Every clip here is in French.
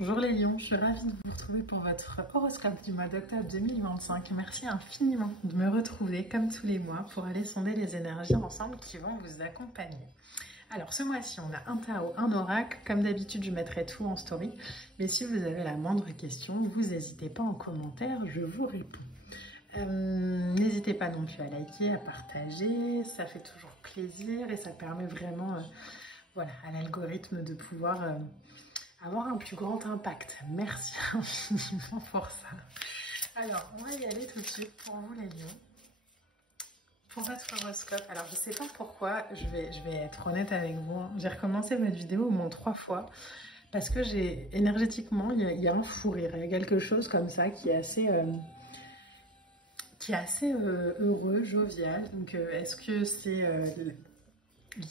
Bonjour les lions, je suis ravie de vous retrouver pour votre horoscope du mois d'octobre 2025. Merci infiniment de me retrouver comme tous les mois pour aller sonder les énergies ensemble qui vont vous accompagner. Alors ce mois-ci on a un tarot, un oracle, comme d'habitude je mettrai tout en story, mais si vous avez la moindre question, vous n'hésitez pas en commentaire, je vous réponds. N'hésitez pas non plus à liker, à partager, ça fait toujours plaisir et ça permet vraiment voilà, à l'algorithme de pouvoir avoir un plus grand impact. Merci infiniment pour ça. Alors, on va y aller tout de suite pour vous les lions. Pour votre horoscope, alors je sais pas pourquoi, je vais être honnête avec vous, hein. J'ai recommencé votre vidéo au moins 3 fois parce que j'ai énergétiquement, il y a un fou rire, il y a quelque chose comme ça qui est assez heureux, jovial. Donc est-ce que c'est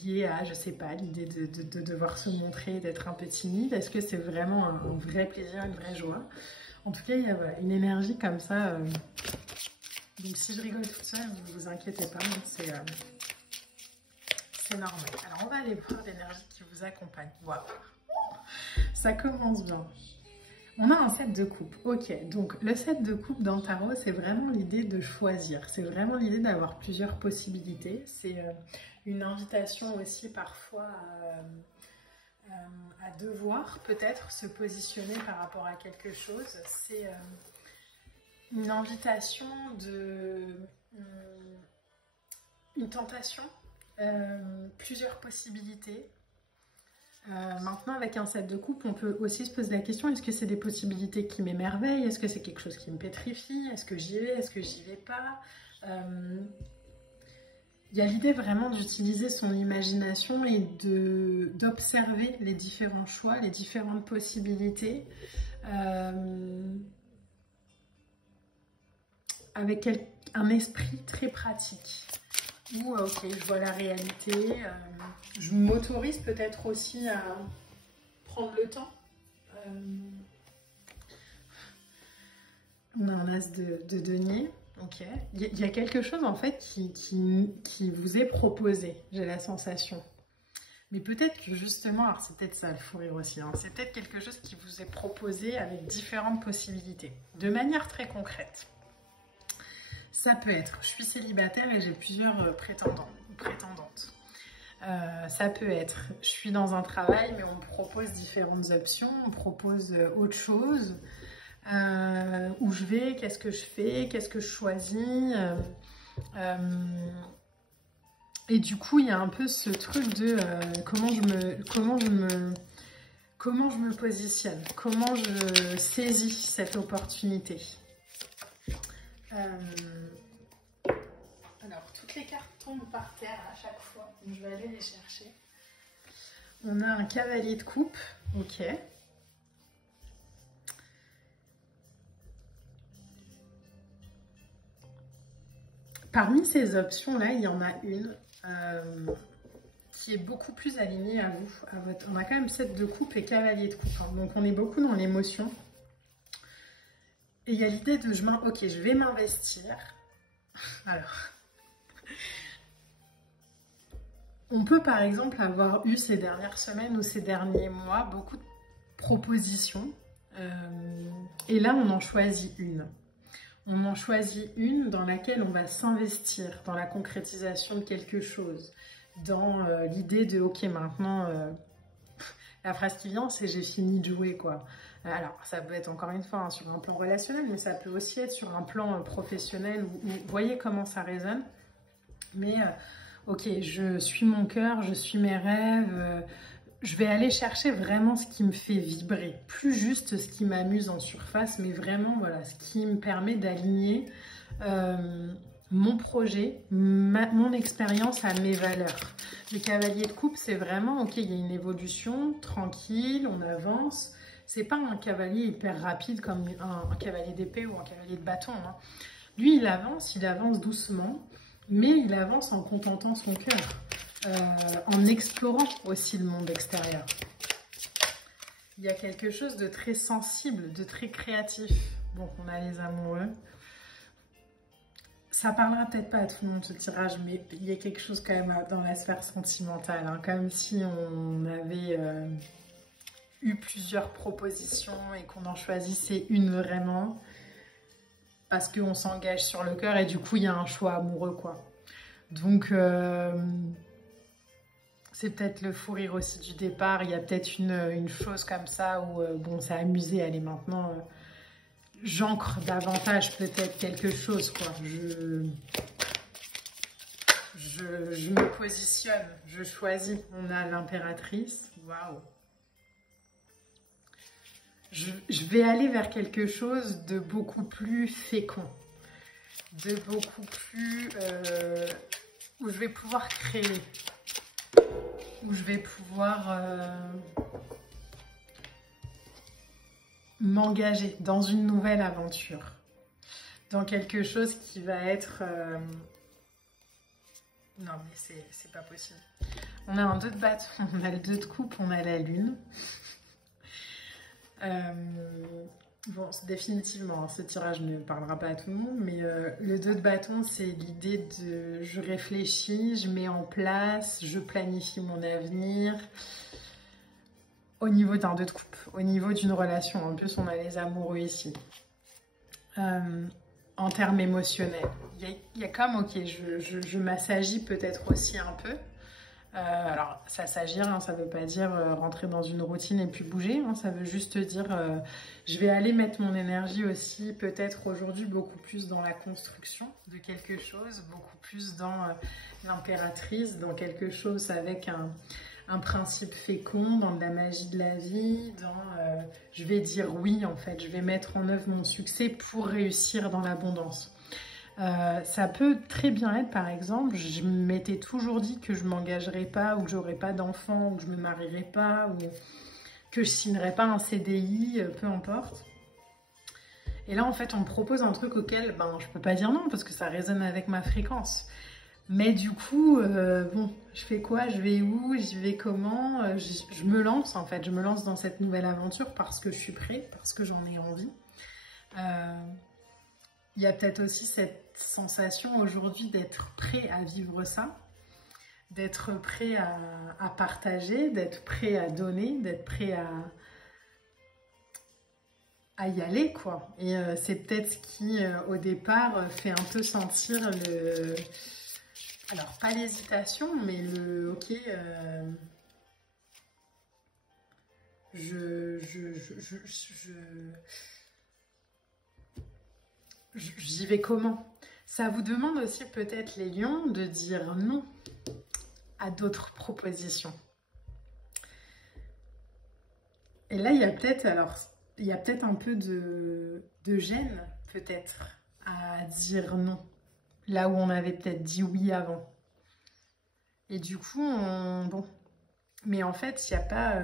lié à, je sais pas, l'idée de devoir se montrer, d'être un peu timide? Est-ce que c'est vraiment un vrai plaisir, une vraie joie? En tout cas, il y a voilà, une énergie comme ça. Donc si je rigole toute seule, ne vous inquiétez pas, c'est normal. Alors on va aller voir l'énergie qui vous accompagne. Waouh, ça commence bien. On a un set de coupe. Ok, donc le set de coupe dans le tarot, c'est vraiment l'idée de choisir. C'est vraiment l'idée d'avoir plusieurs possibilités. C'est une invitation aussi parfois à devoir peut-être se positionner par rapport à quelque chose. C'est une invitation une tentation, plusieurs possibilités. Maintenant, avec un set de coupe, on peut aussi se poser la question, est-ce que c'est des possibilités qui m'émerveillent? Est-ce que c'est quelque chose qui me pétrifie? Est-ce que j'y vais? Est-ce que j'y vais pas? Il y a l'idée vraiment d'utiliser son imagination et d'observer les différents choix, les différentes possibilités, avec un esprit très pratique. Où, ok, je vois la réalité, je m'autorise peut-être aussi à prendre le temps. On a un as de denier. Ok. Il y a quelque chose en fait qui vous est proposé, j'ai la sensation. Mais peut-être que justement, alors c'est peut-être ça le fou rire aussi, hein, c'est peut-être quelque chose qui vous est proposé avec différentes possibilités, de manière très concrète. Ça peut être, je suis célibataire et j'ai plusieurs prétendants ou prétendantes. Ça peut être, je suis dans un travail mais on me propose différentes options, on me propose autre chose. Où je vais, qu'est-ce que je fais, qu'est-ce que je choisis. Et du coup, il y a un peu ce truc de comment je me positionne, comment je saisis cette opportunité. Alors, toutes les cartes tombent par terre à chaque fois, donc je vais aller les chercher. On a un cavalier de coupe, ok. Parmi ces options-là, il y en a une qui est beaucoup plus alignée à vous. On a quand même 7 de coupe et cavalier de coupe, hein, donc on est beaucoup dans l'émotion. Et il y a l'idée de ok, je vais m'investir. Alors, on peut par exemple avoir eu ces dernières semaines ou ces derniers mois beaucoup de propositions. Et là, on en choisit une. On en choisit une dans laquelle on va s'investir dans la concrétisation de quelque chose, dans l'idée de ok, maintenant la phrase qui vient c'est j'ai fini de jouer quoi. Alors ça peut être encore une fois hein, sur un plan relationnel, mais ça peut aussi être sur un plan professionnel où vous voyez comment ça résonne. Mais ok, je suis mon cœur, je suis mes rêves. Je vais aller chercher vraiment ce qui me fait vibrer, plus juste ce qui m'amuse en surface, mais vraiment voilà, ce qui me permet d'aligner mon projet, mon expérience à mes valeurs. Le cavalier de coupe, c'est vraiment, ok, il y a une évolution, tranquille, on avance. C'est pas un cavalier hyper rapide comme un cavalier d'épée ou un cavalier de bâton, hein. Lui, il avance doucement, mais il avance en contentant son cœur. En explorant aussi le monde extérieur. Il y a quelque chose de très sensible, de très créatif. Donc on a les amoureux. Ça parlera peut-être pas à tout le monde ce tirage, mais il y a quelque chose quand même dans la sphère sentimentale, hein, comme si on avait eu plusieurs propositions et qu'on en choisissait une vraiment parce qu'on s'engage sur le cœur et du coup il y a un choix amoureux quoi. Donc c'est peut-être le fou rire aussi du départ, il y a peut-être une chose comme ça où bon c'est amusé, allez maintenant j'ancre davantage peut-être quelque chose quoi. Je me positionne, je choisis. On a l'impératrice, waouh. Je vais aller vers quelque chose de beaucoup plus fécond, de beaucoup plus... où je vais pouvoir créer, où je vais pouvoir m'engager dans une nouvelle aventure, dans quelque chose qui va être... Non mais c'est pas possible. On a un 2 de bâton, on a le 2 de coupe, on a la lune. Bon, définitivement, hein, ce tirage ne parlera pas à tout le monde, mais le 2 de bâton, c'est l'idée de je réfléchis, je mets en place, je planifie mon avenir. Au niveau d'un 2 de coupe, au niveau d'une relation, en plus on a les amoureux ici. En termes émotionnels, il y a comme, ok, je m'assagis peut-être aussi un peu. Alors, s'assagir, hein, ça ne veut pas dire rentrer dans une routine et puis bouger. Hein, ça veut juste dire, je vais aller mettre mon énergie aussi, peut-être aujourd'hui, beaucoup plus dans la construction de quelque chose, beaucoup plus dans l'impératrice, dans quelque chose avec un principe fécond, dans de la magie de la vie, dans je vais dire oui, en fait, je vais mettre en œuvre mon succès pour réussir dans l'abondance. Ça peut très bien être, par exemple, je m'étais toujours dit que je ne m'engagerais pas, ou que j'aurais pas d'enfant, ou que je me marierais pas, ou que je signerais pas un CDI, peu importe. Et là, en fait, on me propose un truc auquel ben, je peux pas dire non, parce que ça résonne avec ma fréquence. Mais du coup, bon, je fais quoi? Je vais où? J'y vais comment? Je me lance, en fait. Je me lance dans cette nouvelle aventure parce que je suis prête, parce que j'en ai envie. Il y a peut-être aussi cette sensation aujourd'hui d'être prêt à vivre ça, d'être prêt à partager, d'être prêt à donner, d'être prêt à y aller, quoi. Et c'est peut-être ce qui, au départ, fait un peu sentir le... Alors, pas l'hésitation, mais le... Ok, j'y vais comment? Ça vous demande aussi peut-être les lions de dire non à d'autres propositions. Et là, il y a peut-être un peu de gêne peut-être à dire non, là où on avait peut-être dit oui avant. Et du coup, bon, mais en fait, il n'y a pas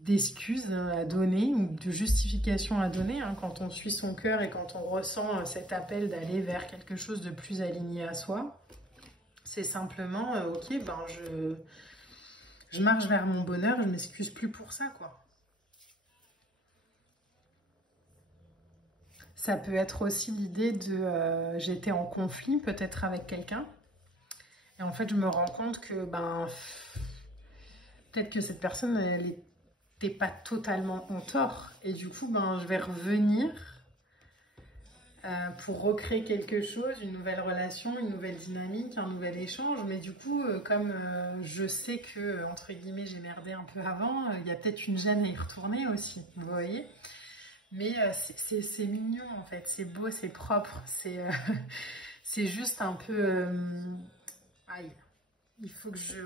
d'excuses à donner ou de justification à donner hein, quand on suit son cœur et quand on ressent cet appel d'aller vers quelque chose de plus aligné à soi. C'est simplement, ok, ben je marche vers mon bonheur, je m'excuse plus pour ça, quoi. Ça peut être aussi l'idée de j'étais en conflit peut-être avec quelqu'un et en fait je me rends compte que ben peut-être que cette personne elle n'était pas totalement en tort et du coup ben je vais revenir pour recréer quelque chose, une nouvelle relation, une nouvelle dynamique, un nouvel échange. Mais du coup, comme je sais que, entre guillemets, j'ai merdé un peu avant, il y a peut-être une gêne à y retourner aussi, vous voyez. Mais c'est mignon, en fait. C'est beau, c'est propre. C'est juste un peu... aïe. Il faut que je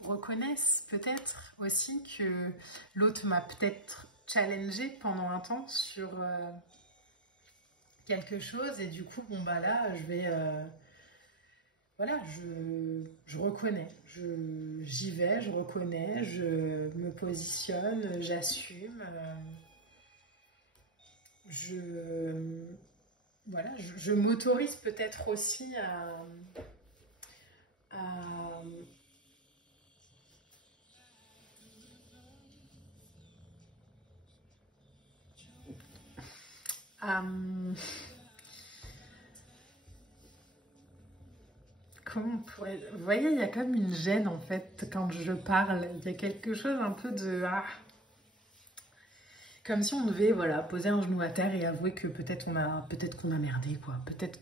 reconnaisse peut-être aussi que l'autre m'a peut-être challengé pendant un temps sur... quelque chose et du coup bon bah là je vais voilà je reconnais j'y vais, je reconnais, je me positionne, j'assume, voilà je m'autorise peut-être aussi à comment on pourrait... Vous voyez, il y a comme une gêne en fait quand je parle. Il y a quelque chose un peu de... Ah. Comme si on devait voilà, poser un genou à terre et avouer que peut-être qu'on a merdé, quoi. Peut-être.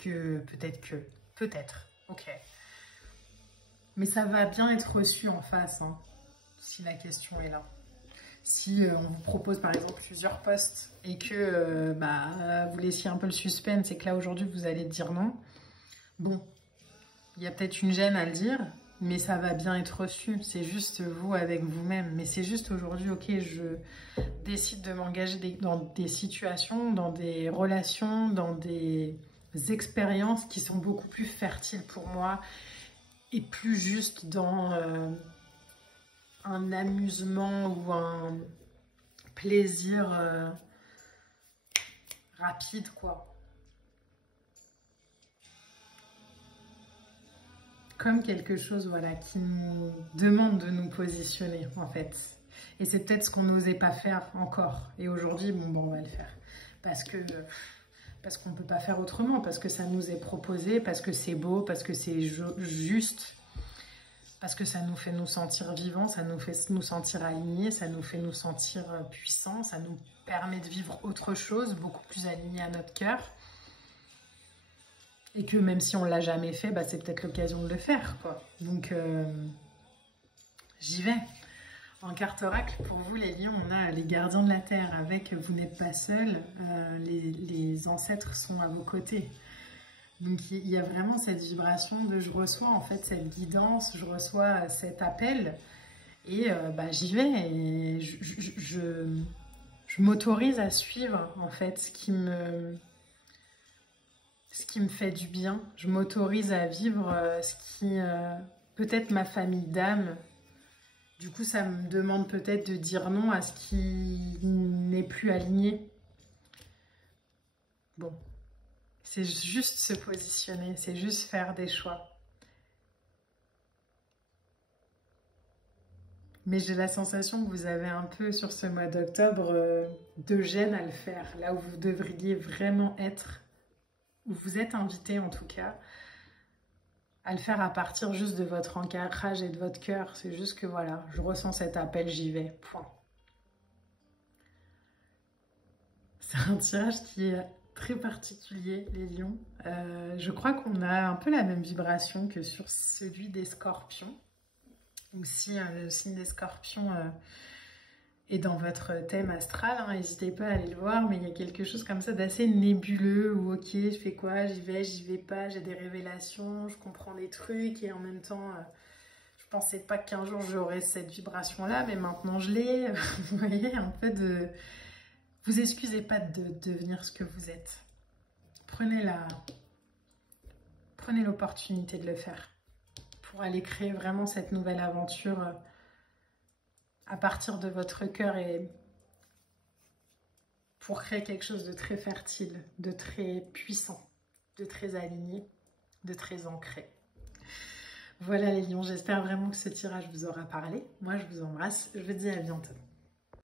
Ok. Mais ça va bien être reçu en face, hein, si la question est là. Si on vous propose par exemple plusieurs postes et que vous laissiez un peu le suspense et que là aujourd'hui vous allez dire non, bon, il y a peut-être une gêne à le dire, mais ça va bien être reçu. C'est juste vous avec vous-même. Mais c'est juste aujourd'hui, ok, je décide de m'engager dans des situations, dans des relations, dans des expériences qui sont beaucoup plus fertiles pour moi et plus juste dans un amusement ou un plaisir rapide, quoi. Comme quelque chose voilà, qui nous demande de nous positionner, en fait. Et c'est peut-être ce qu'on n'osait pas faire encore. Et aujourd'hui, bon, on va le faire. Parce qu'on ne peut pas faire autrement, parce que ça nous est proposé, parce que c'est beau, parce que c'est juste, parce que ça nous fait nous sentir vivants, ça nous fait nous sentir alignés, ça nous fait nous sentir puissants, ça nous permet de vivre autre chose, beaucoup plus aligné à notre cœur. Et que même si on ne l'a jamais fait, c'est peut-être l'occasion de le faire, quoi. Donc, j'y vais. En carte oracle, pour vous les lions, on a les gardiens de la terre avec vous n'êtes pas seul, les ancêtres sont à vos côtés. Donc il y a vraiment cette vibration de je reçois en fait cette guidance, je reçois cet appel et j'y vais et je m'autorise à suivre en fait ce qui me fait du bien. Je m'autorise à vivre ce qui peut-être ma famille d'âme. Du coup, ça me demande peut-être de dire non à ce qui n'est plus aligné. Bon, c'est juste se positionner, c'est juste faire des choix. Mais j'ai la sensation que vous avez un peu sur ce mois d'octobre de gêne à le faire. Là où vous devriez vraiment être, où vous êtes invité en tout cas, à le faire à partir juste de votre ancrage et de votre cœur. C'est juste que voilà, je ressens cet appel, j'y vais, point. C'est un tirage qui est très particulier, les lions. Je crois qu'on a un peu la même vibration que sur celui des scorpions. Donc si le signe des scorpions est dans votre thème astral, n'hésitez pas à aller le voir, mais il y a quelque chose comme ça d'assez nébuleux, où ok, je fais quoi, j'y vais pas, j'ai des révélations, je comprends des trucs, et en même temps, je pensais pas qu'un jour j'aurais cette vibration-là, mais maintenant je l'ai. Vous voyez, un peu de... Vous excusez pas de devenir ce que vous êtes. Prenez l'opportunité de le faire pour aller créer vraiment cette nouvelle aventure à partir de votre cœur et pour créer quelque chose de très fertile, de très puissant, de très aligné, de très ancré. Voilà les lions, j'espère vraiment que ce tirage vous aura parlé. Moi je vous embrasse, je vous dis à bientôt.